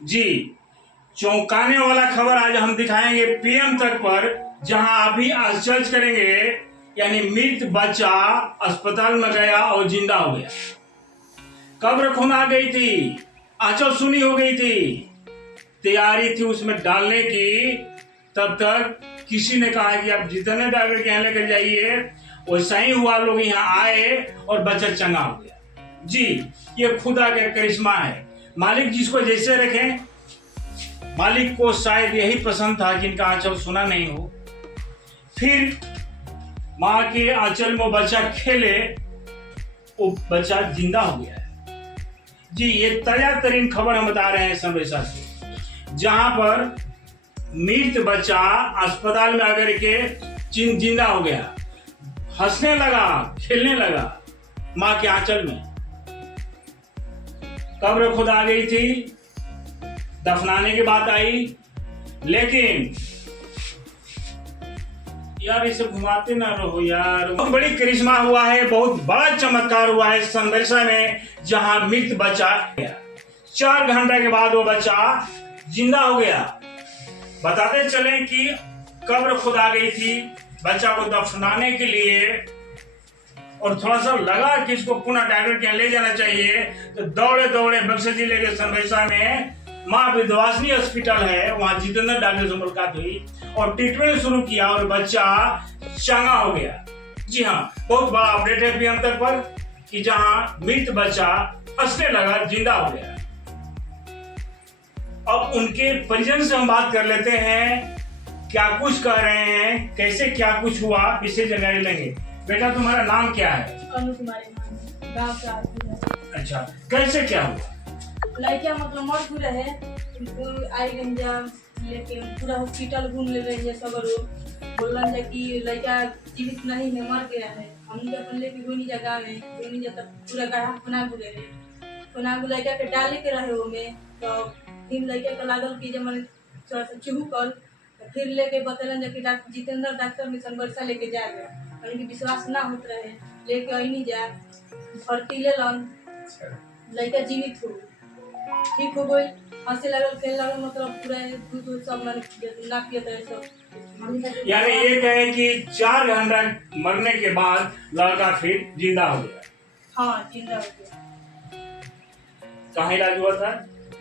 जी, चौंकाने वाला खबर आज हम दिखाएंगे पीएम तक पर, जहां अभी आश्चर्य करेंगे। यानी मृत बच्चा अस्पताल में गया और जिंदा हो गया। कब्र खुना गई थी, आंचल सुनी हो गई थी, तैयारी थी उसमें डालने की। तब तक किसी ने कहा कि आप जितने डॉक्टर के यहाँ लेकर जाइए। वैसा ही हुआ, लोग यहाँ आए और बच्चा चंगा हो गया। जी, ये खुदा का करिश्मा है। मालिक जिसको जैसे रखे, मालिक को शायद यही पसंद था कि इनका आंचल सुना नहीं हो। फिर माँ के आंचल में बच्चा खेले, वो बच्चा जिंदा हो गया है। जी, ये ताजा तरीन खबर हम बता रहे हैं संवेसा से, जहां पर मृत बच्चा अस्पताल में आकर के जिंदा हो गया, हंसने लगा, खेलने लगा माँ के आंचल में। कब्र खुद आ गई थी, दफनाने की बात आई, लेकिन यार इसे घुमाते ना रहो यार। बहुत बड़ी करिश्मा हुआ है, बहुत बड़ा चमत्कार हुआ है संदेशा में, जहां मृत बच्चा गया 4 घंटे के बाद वो बच्चा जिंदा हो गया। बताते चले कि कब्र खुद आ गई थी बच्चा को दफनाने के लिए, और थोड़ा सा लगा कि इसको पुनः डॉक्टर के यहाँ ले जाना चाहिए, तो दौड़े दौड़े बक्सर जिले के संदेशा में माँ विंध्यवासिनी हॉस्पिटल है, वहां जितेंद्र डॉक्टर से मुलाकात हुई और ट्रीटमेंट शुरू किया और बच्चा चंगा हो गया। जी हाँ, बहुत बड़ा अपडेट है पीएम तक पर कि जहां मृत बच्चा हंसने लगा, जिंदा हो गया। अब उनके परिजन से हम बात कर लेते हैं, क्या कुछ कह रहे हैं, कैसे क्या कुछ हुआ, विशेष जानकारी लेंगे। बेटा तुम्हारा नाम क्या है? अनु कुमारी नाम, गाँव से आती है। अच्छा, कैसे क्या हुआ? लड़किया मतलब मर पूरा है, आई गंजा लेके पूरा हॉस्पिटल घूम ले रही है सगरो, बोलन जा कि लड़का जीवित नहीं है, मर गया है। हम जब लेके गोनी जगह में गोनी जब पूरा गढ़ा खुना गुरे रहे, खुना गु लड़का के डाले के रहे होंगे, तो फिर लड़का का लागल कि जब मैंने थोड़ा सा चिहुकल, तो फिर लेके बतलन जा कि डॉक्टर जितेंद्र डॉक्टर मिशन वर्षा लेके जा गया। कि विश्वास ना होत रहे, लेके आई जा भर्ती ले लन, लड़का जीवित हो ठीक हो गई, हंसे लगल, खेल लगल, मतलब पूरा दूध सब ना पियत रहे सब। यानी ये कहे कि 4 घंटा मरने के बाद लड़का फिर जिंदा हो गया। हाँ, जिंदा हो गया। कहाँ इलाज हुआ था?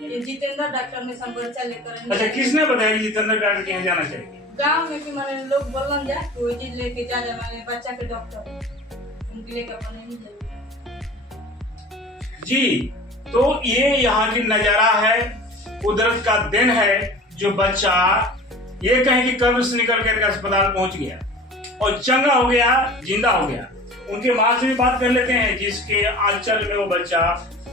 ये जितेंद्र डॉक्टर में संपर्क लेकर। अच्छा, किसने बताया कि जितेंद्र डॉक्टर के यहाँ जाना चाहिए? गांव में भी मैंने लोग बोलन जा कोई चीज लेके जा मैंने बच्चा के डॉक्टर उनके लेके अपन नहीं जाए। जी, तो ये यहाँ की नजारा है, कुदरत का दिन है, जो बच्चा ये कहें कि कब्र से निकल कर अस्पताल पहुंच गया और चंगा हो गया, जिंदा हो गया। उनके माँ से भी बात कर लेते हैं, जिसके आंचल में वो बच्चा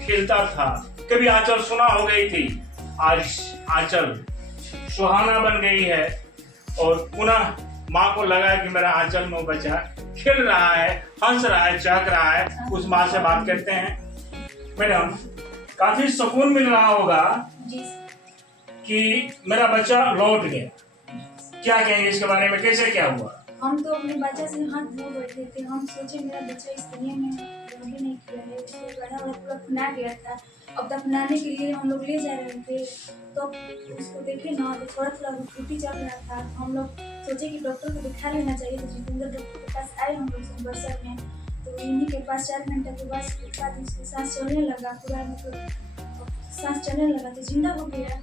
खेलता था। कभी आंचल सुना हो गई थी, आज आंचल सुहाना बन गई है और पुनः माँ को लगा कि मेरा आंचल में वो बच्चा खेल रहा है, हंस रहा है, चहक रहा है। उस माँ से बात करते हैं। मैडम, काफी सुकून मिल रहा होगा कि मेरा बच्चा लौट गया, क्या कहेंगे इसके बारे में, कैसे क्या हुआ? हम तो अपने बच्चा से हाथ धो बैठे थे, हम सोचे मेरा बच्चा इस दुनिया में भी नहीं किया है, उसको बड़ा वाला पूरा खुना गया था। अब दफनाने के लिए हम लोग ले जा रहे थे, तो उसको देखे ना तो थोड़ा थोड़ा टूटी चल रहा था। तो हम लोग सोचे कि डॉक्टर को दिखा लेना चाहिए, तो जितेंद्र डॉक्टर के पास आए हम लोग संबरसर में। तो इन्हीं के पास 4 घंटे के बाद उसकी सांस चलने लगा, पूरा मतलब सांस चलने लगा तो जिंदा हो गया।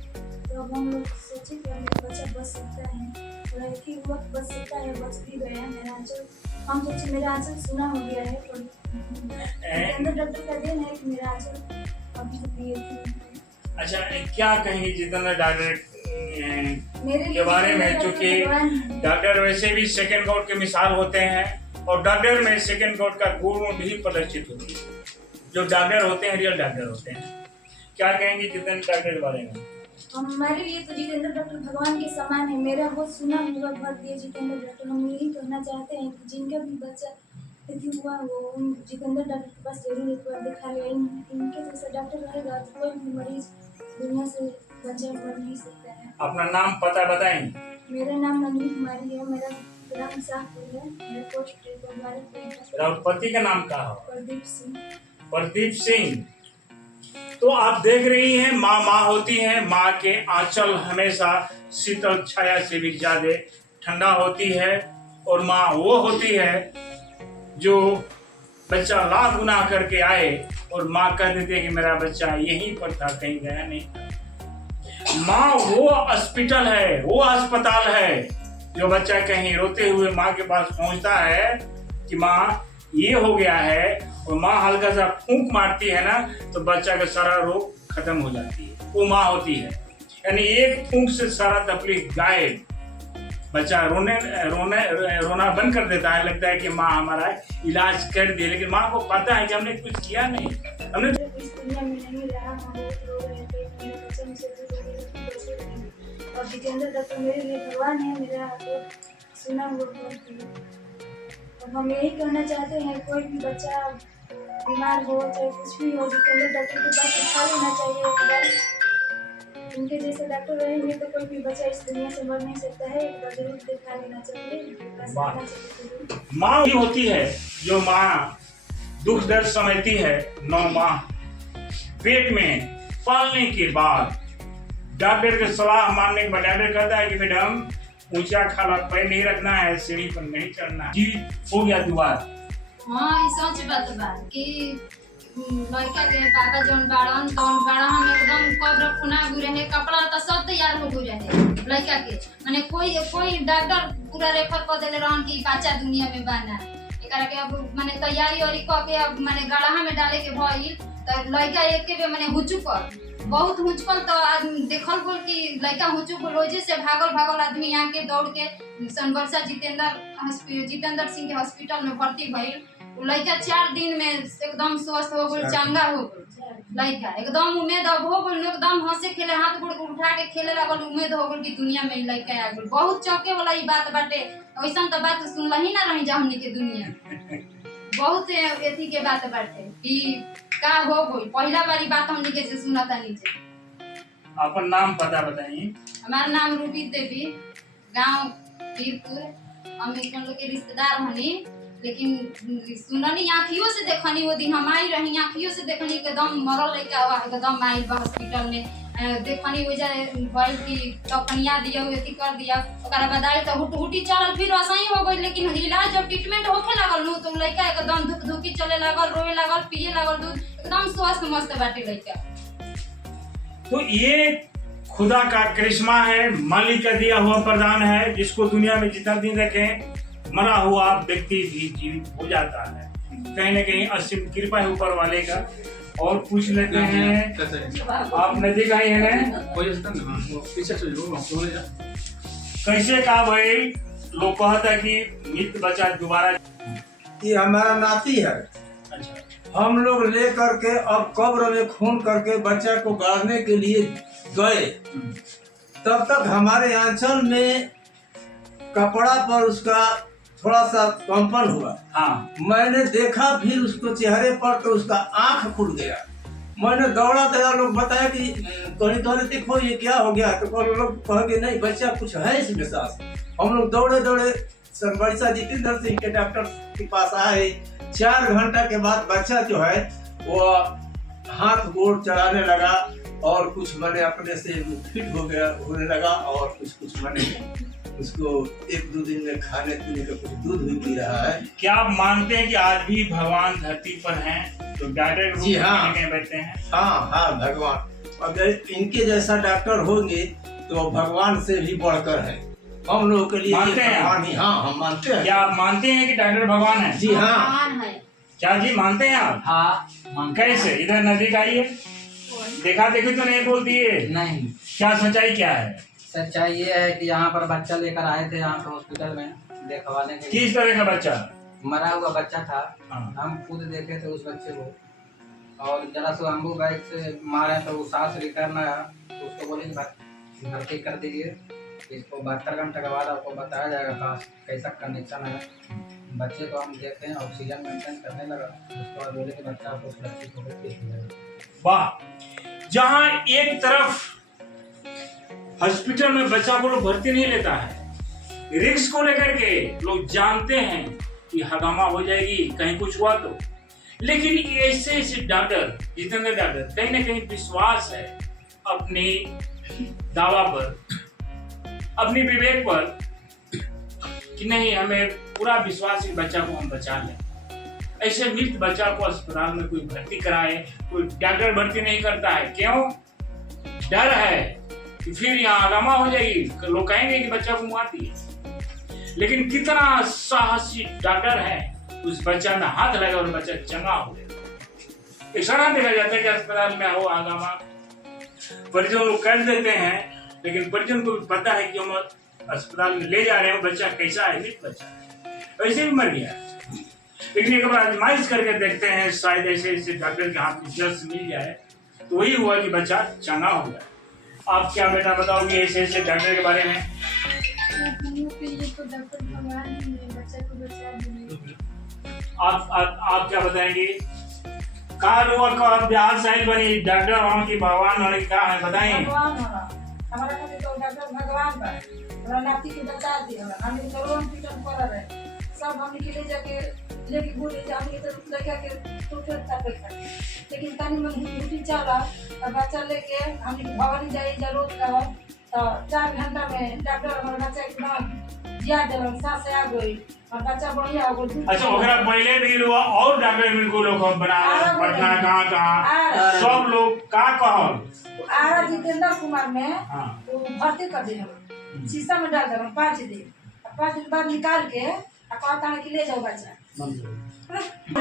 तो अब हम लोग सोचे कि मेरा बच्चा बच सकता है, थोड़ा ही वक्त बच सकता है, बच भी गया। मेरा आंचल, हम सोचे मेरा आंचल सुना हो गया है, तो जितेंद्र डॉक्टर का दिन है कि मेरा आंचल अभी भी है। अच्छा, क्या कहेंगे जितेंद्र डॉक्टर मेरे के बारे में? चूंकि डॉक्टर वैसे भी सेकंड गॉड के मिसाल होते हैं, और डॉक्टर में सेकंड गॉड का गुण भी प्रदर्शित होती है। जो डॉक्टर होते हैं रियल डॉक्टर होते हैं। क्या कहेंगे जितेंद्र डॉक्टर के बारे में? हमारे लिए तो जितेंद्र डॉक्टर भगवान के समान है। मेरा बहुत सुना हुआ भक्त जितेंद्र डॉक्टर। हम यही कहना चाहते हैं कि जिनका भी बच्चा यदि हुआ वो जितेंद्र डॉक्टर के पास जरूर एक बार दिखा ले। इनके जैसा डॉक्टर रहेगा तो कोई भी मरीज दुनिया से बचा कर नहीं सकता है। अपना नाम पता बताएं। मेरा नाम नंदिनी कुमारी है, मेरा ग्राम शाहपुर है, मेरा पोस्ट और पति का नाम क्या है? प्रदीप सिंह। प्रदीप सिंह। तो आप देख रही हैं, माँ माँ होती है, माँ के आंचल हमेशा शीतल छाया से भी ज्यादा ठंडा होती है। और माँ वो होती है जो बच्चा लाख गुनाह करके आए और माँ कह देती है कि मेरा बच्चा यहीं पर था, कहीं गया नहीं था। माँ वो हॉस्पिटल है, वो अस्पताल है जो बच्चा कहीं रोते हुए माँ के पास पहुंचता है कि माँ ये हो गया है, और माँ हल्का सा फूंक मारती है ना तो बच्चा का सारा रोग खत्म हो जाती है। वो माँ होती है, यानी एक फूंक से सारा तकलीफ गायब। बच्चा रोना बंद कर देता है, लगता है कि माँ हमारा इलाज कर दे, लेकिन माँ को पता है कि हमने कुछ किया नहीं, हमने इस दुनिया में नहीं रहा, हम बहुत रो रहे थे, मेरे बच्चे मुझसे दूर हो गए, तो कैसे रहेंगे। और जितेंद्र दत्त तो मेरे लिए भगवान है, मेरा तो सुना हुआ बहुत है। और हम यही कहना चाहते हैं, कोई भी बच्चा बीमार हो चाहे कुछ भी हो, जितेंद्र दत्त के पास दिखा लेना चाहिए एक बार। उनके जैसे डॉक्टर रहेंगे तो कोई भी बच्चा इस दुनिया से मर नहीं सकता है, एक बार जरूर दिखा लेना चाहिए। माँ ही होती है जो माँ दुख दर्द समझती है। 9 माह पेट में पालने के बाद डॉक्टर की सलाह मानने के बाद डॉक्टर कहता है कि मैडम ऊंचा खाला पैर नहीं रखना है, सीढ़ी पर नहीं चढ़ना। जी हो गया दोबारा। हाँ, ये सच बात बा कि लड़का के पापा जौन बाड़न तौन बाड़ा हम एकदम कब्र खुना गुरे है, कपड़ा तो सब तैयार हो गुरे है लड़का के। माने कोई डॉक्टर पूरा रेफर कर देले रहन कि बच्चा दुनिया में बाना एकरा के। अब माने तैयारी और क के अब माने गड़हा में डाले के भइल तो लड़का एक के माने हुचुकल बहुत हुचकल। तो आदमी देखल बोल कि लड़का हुचुकल रोजे से भागल आदमी यहाँ के दौड़ के सनबरसा जितेंद्र सिंह के हॉस्पिटल में भर्ती भइल। लड़का 4 दिन में एकदम स्वस्थ हो गई, चंगा हो गई लड़का, एकदम उम्मीद अब हो गई, एकदम हंसे खेले हाथ गोड़ उठा के खेले लगल, उम्मीद हो गई कि दुनिया में लड़का आ गई। बहुत चौके वाला ये बात बाटे, ऐसा तो बात सुनला ही ना रही जा हमनी के दुनिया में। बहुत एथी के बात बाटे कि का हो गई, पहला बारी बात हमनी के से सुना था नीचे। अपन नाम पता बताइए। हमारा नाम रूबी देवी, गांव वीरपुर। हम एक लोग के रिश्तेदार हनी, लेकिन सुननी आँखियों से देखनी वो दिन हम आई रही, आँखियों से देखनी एकदम मरल लड़का हुआ, एकदम आई हॉस्पिटल में देखनी हो जाए भाई की टपनिया दिया अथी कर दिया, ओकरा बाद आई तो हुटी चलल, फिर असही हो गई। लेकिन इलाज जब ट्रीटमेंट होखे लगल नु तो लड़का एकदम धुकी चले लगल, रोए लगल, पिए लगल दूध, एकदम स्वस्थ मस्त बाटे लड़का। तो ये खुदा का करिश्मा है, मालिक का दिया हुआ प्रदान है, जिसको दुनिया में जितना दिन रखें मरा हुआ व्यक्ति भी जीवित हो जाता है। कहीं न कहीं असीम कृपा है ऊपर वाले का। और पूछ लेते हैं, आप नजदीक आए हैं कैसे कहा भाई, लोग कहता कि मृत बच्चा दोबारा। ये हमारा नाती है। अच्छा, हम लोग ले करके अब कब्र में खून करके बच्चा को गाड़ने के लिए गए, तब तक हमारे आंचल में कपड़ा पर उसका थोड़ा सा कंपन हुआ। हाँ, मैंने देखा फिर उसको चेहरे पर तो उसका आंख खुल गया। मैंने दौड़ा दौड़ा, लोग बताया कि तोरे देखो ये क्या हो गया, तो लोग कहेंगे नहीं बच्चा कुछ है इसमें सांस। हम लोग दौड़े सनबरसा जितेंद्र सिंह के डॉक्टर के पास आए। 4 घंटा के बाद बच्चा जो है वो हाथ गोड़ चलाने लगा और कुछ मैंने अपने से फिट होने लगा, और कुछ मैंने उसको 1-2 दिन में खाने पीने का कुछ दूध भी पी रहा है। क्या आप मानते हैं कि आज भी भगवान धरती पर हैं, तो डॉक्टर जी हाँ, बैठते हैं? हाँ भगवान, अगर इनके जैसा डॉक्टर होंगे तो भगवान से भी बढ़कर है हम लोगों के लिए। मानते हैं भगवान ही, हाँ हम मानते हैं। क्या आप मानते हैं कि डॉक्टर भगवान है? जी हाँ, भगवान है। क्या जी मानते हैं आप? हाँ। कैसे? इधर नजदीक आइए, देखा देखी तो नहीं बोल दिए। नहीं, क्या सच्चाई क्या है? सच्चाई ये है कि यहाँ पर बच्चा लेकर आए थे यहाँ पर हॉस्पिटल में देखवाने के लिए। किस तरह का बच्चा? मरा हुआ बच्चा था। हाँ। हम खुद देखे थे उस बच्चे को, और जरा से अम्बू बैग से मारे तो वो सांस रिटर्न आया, तो उसको बोले भर्ती कर दीजिए, इसको 72 घंटे के बाद आपको बताया जाएगा कैसा कंडीशन है। बच्चे को हम देखे हैं, ऑक्सीजन मेंटेन करने लगा, उसके बाद बोले कि बच्चा आपको सुरक्षित होकर देख लिया। वाह, जहाँ एक तरफ हॉस्पिटल में बच्चा को लोग भर्ती नहीं लेता है, रिस्क को लेकर के लोग जानते हैं कि हंगामा हो जाएगी, कहीं कुछ हुआ तो, लेकिन ऐसे ऐसे डॉक्टर, जितेंद्र डॉक्टर, कहीं ना कहीं विश्वास है अपनी दावा पर, अपनी विवेक पर, कि नहीं, हमें पूरा विश्वास है बच्चा को हम बचा लें। ऐसे मृत बच्चा को अस्पताल में कोई भर्ती कराए, कोई डॉक्टर भर्ती नहीं करता है। क्यों? डर है कि फिर यहाँ हंगामा हो जाएगी, लोग कहेंगे कि बच्चा को मारती है। लेकिन कितना साहसी डॉक्टर है, उस बच्चा में हाथ लगा और बच्चा चंगा हो गया। इशारा देखा जाता है कि अस्पताल में हो हंगामा, परिजन लोग कर देते हैं, लेकिन परिजन को भी पता है कि हम अस्पताल में ले जा रहे हैं, बच्चा कैसा है, मृत बच्चा है, वैसे भी मर गया। लेकिन एक बार आजमाइश करके देखते हैं, शायद ऐसे ऐसे डॉक्टर के हाथ में जल्द मिल जाए, तो वही हुआ कि बच्चा चंगा हो गया। आप क्या बेटा बताओगे ऐसे ऐसे डॉक्टर के बारे में? तो डॉक्टर भगवान ही है, बच्चा को बचा देंगे। आप क्या बताएंगे? कार और का बिहार साइड बनी डॉक्टर वहाँ की भगवान वाले क्या है बताएं? भगवान हमारा खातिर तो डॉक्टर भगवान बा। हमरा नाती के बचा दिया, हमने तो हॉस्पिटल पर रहे, सब हमने के ले जाके लेके बोले जे हमने तो लड़का के तो फिर तक लेकिन तनी में ड्यूटी चला, तब बच्चा लेके हमने भवानी जाई जरूरत रहा, तो 4 घंटा में डॉक्टर हमारा बच्चा एकदम जिया देलन, सांस आ गई और बच्चा बढ़िया हो गई। अच्छा, ओकरा पहले भी हुआ और डॉक्टर बिल्कुल लोग बना पटना कहाँ सब लोग का कहल आरा जितेंद्र कुमार में हाँ। तो भर्ती कर दिया, शीशा में डाल दिया 5 दिन, 5 दिन बाद निकाल के कहता है कि ले जाओ बच्चा।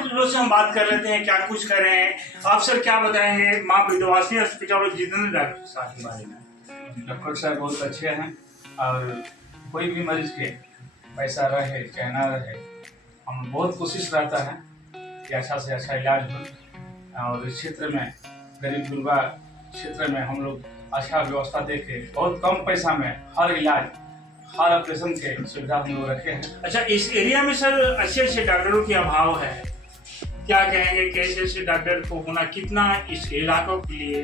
रोज हम बात कर लेते हैं, क्या कुछ कर रहे हैं। आप सर क्या बताएंगे माँ विंध्यवासिनी हॉस्पिटल और जितेंद्र डॉक्टर साहब के बारे में? डॉक्टर साहब बहुत अच्छे हैं और कोई भी मरीज के पैसा रहे चाहे ना रहे, हम बहुत कोशिश रहता है कि अच्छा से अच्छा इलाज हो। और इस क्षेत्र में गरीब गुरबा क्षेत्र में हम लोग अच्छा व्यवस्था दे के बहुत कम पैसा में हर इलाज, हर ऑपरेशन के सुविधा हम लोग रखे हैं। अच्छा, इस एरिया में सर अच्छे अच्छे डॉक्टरों की अभाव है, क्या कहेंगे? कैसे ऐसे डॉक्टर को होना कितना इस इलाकों के लिए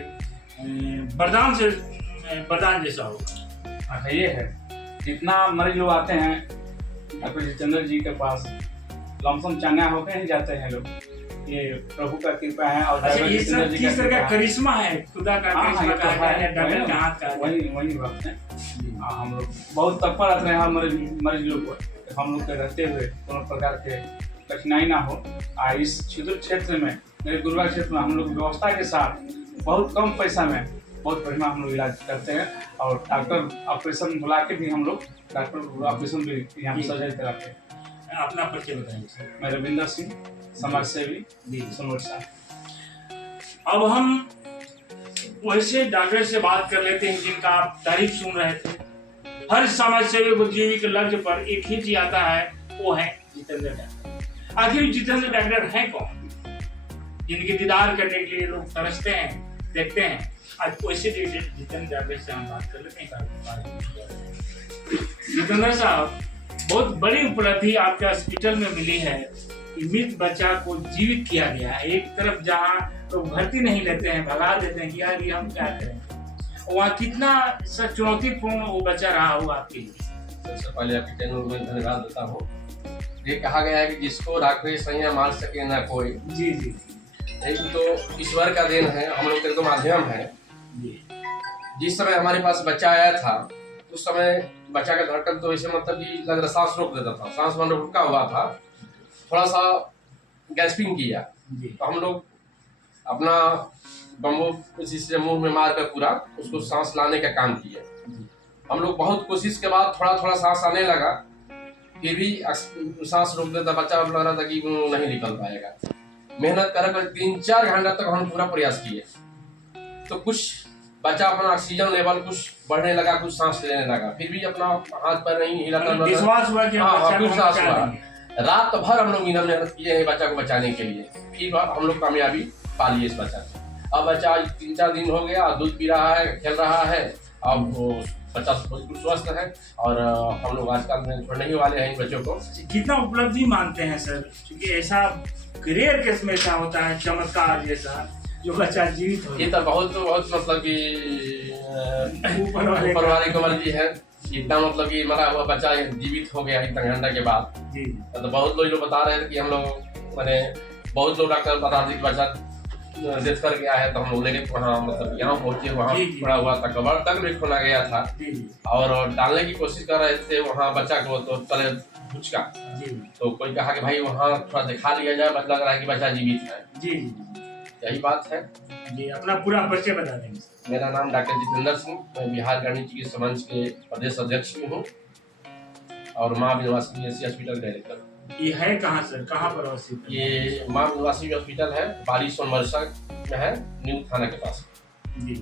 वरदान जैसा होगा? अच्छा, ये है जितना मरीज लोग आते हैं डॉक्टर जितेंद्र जी के पास, लमसम चंगा होकर ही जाते हैं लोग। ये प्रभु का कृपा है। और अच्छा, ये सब किस तरह का करिश्मा है, खुदा का करिश्मा का है, डॉक्टर का हाथ का है? वही बात है। हम लोग बहुत तत्पर रहते हैं मरीज लोग को, हम लोग के रहते हुए कोनो प्रकार के कठिनाई ना हो। इस क्षेत्र में, मेरे गुरुवार क्षेत्र में हम लोग व्यवस्था के साथ बहुत कम पैसा में बहुत बढ़िया हम लोग इलाज करते हैं। और डॉक्टर ऑपरेशन बुला के भी हम लोग डॉक्टर ऑपरेशन भी यहाँ सर्जरी कराते हैं। अपना परिचय बताएंगे सर? मैं रविंदर सिंह, समाज सेवी सोनवर्षा। अब हम वैसे डॉक्टर से बात कर लेते हैं जिनका आप तारीफ सुन रहे थे। हर समाज सेवी बुद्धिजीवी के लक्ष्य पर एक ही चीज आता है, वो है जितेंद्र डॉक्टर। आखिर जितेंद्र डॉक्टर है कौन, जिनकी दीदार करने के लिए लोग तरसते हैं, देखते हैं? आज वैसे जितेंद्र डॉक्टर से हम बात कर लेते हैं। जितेंद्र साहब, बहुत बड़ी उपलब्धि आपके हॉस्पिटल में मिली है कि मृत बच्चा को जीवित किया गया है। एक तरफ जहाँ लोग भर्ती नहीं लेते हैं, भगा देते हैं कि यार ये हम क्या करें, वहाँ कितना चुनौतीपूर्ण वो बच्चा रहा होगा आपके लिए? सबसे पहले आपके चैनल में धन्यवाद देता हूँ। ये कहा गया है कि जिसको राखे सैया मार सके ना कोई। जी जी लेकिन तो ईश्वर का देन है, हम लोग के तो माध्यम है। जिस समय हमारे पास बच्चा आया था उस समय बच्चा का धड़कन तो ऐसे मतलब कि लग रहा सांस रोक देता था, सांस मतलब रुका हुआ था, थोड़ा सा गैस्पिंग किया। तो हम लोग अपना बम्बू किसी से मुंह में मार कर पूरा उसको सांस लाने का काम किया। हम लोग बहुत कोशिश के बाद थोड़ा थोड़ा सांस आने लगा, फिर भी सांस रोक देता, बच्चा लग रहा था कि नहीं निकल पाएगा। मेहनत कर 3-4 घंटा तक हम पूरा प्रयास किए, तो कुछ बच्चा अपना ऑक्सीजन लेवल कुछ बढ़ने लगा, कुछ सांस लेने लगा, फिर भी अपना हाथ पैर नहीं हिलाता। विश्वास हुआ कि विश्वास हुआ। रात भर हम लोग मेहनत किए हैं बच्चा को बचाने के लिए, फिर हम लोग कामयाबी पा लिए इस बच्चा से। अब बच्चा 3-4 दिन हो गया, दूध पी रहा है, खेल रहा है, अब वो बच्चा बिल्कुल स्वस्थ है। और हम लोग आजकल में छोड़ने ही वाले हैं इन बच्चों को। कितना उपलब्धि मानते हैं सर, क्योंकि ऐसा रेयर केस में ऐसा होता है चमत्कार जैसा जो बच्चा जीवित हो? ये तो बहुत मतलब कि ऊपर वाले की मर्जी है। इतना मतलब कि मरा हुआ बच्चा जीवित हो गया इतना घंटा के बाद। जी। तो बहुत लोग बता रहे थे कि हम लोग मैंने बहुत लोग डॉक्टर बता दी बच्चा डेथ कर गया है, तो हम लोग लेके वहाँ मतलब यहाँ पहुंचे, वहाँ जी, जी। पड़ा हुआ था, कबर तक भी खोला गया था जी जी और डालने की कोशिश कर रहे थे वहाँ बच्चा को, तो चले भुचका। जी तो कोई कहा कि भाई वहाँ थोड़ा दिखा लिया जाए, मतलब लग रहा है कि बच्चा जीवित है। जी जी यही बात है। जी अपना पूरा परिचय बता देंगे। मेरा नाम डॉक्टर जितेंद्र सिंह, मैं बिहार गणित चिकित्सा मंच के प्रदेश अध्यक्ष भी हूँ और माँ विनवासिनी हॉस्पिटल डायरेक्टर। ये है कहाँ सर, कहाँ पर स्थित है? ये माँ विनवासिनी हॉस्पिटल है, बाली सोनमरसा में है, न्यू थाना के पास। जी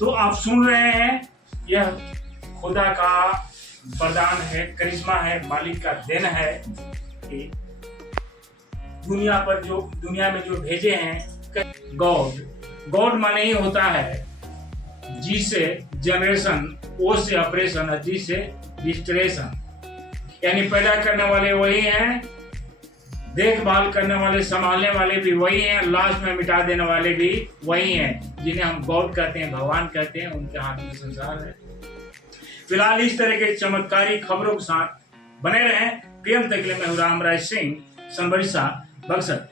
तो आप सुन रहे हैं, यह खुदा का वरदान है, करिश्मा है, मालिक का देन है कि दुनिया में जो भेजे हैं गॉड माने ही होता है जी से जनरेशन, ओ से ऑपरेशन और जी से डिस्ट्रेशन, यानी पैदा करने वाले वही हैं, देखभाल करने वाले संभालने वाले भी वही हैं, लास्ट में मिटा देने वाले भी वही हैं, जिन्हें हम गॉड कहते हैं, भगवान कहते हैं। उनके हाथ में संसार है। फिलहाल इस तरह के चमत्कारी खबरों के साथ बने रहें। पीएम तक के लिए मैं हूं राम राज सिंह, संबरिसा, बक्सर।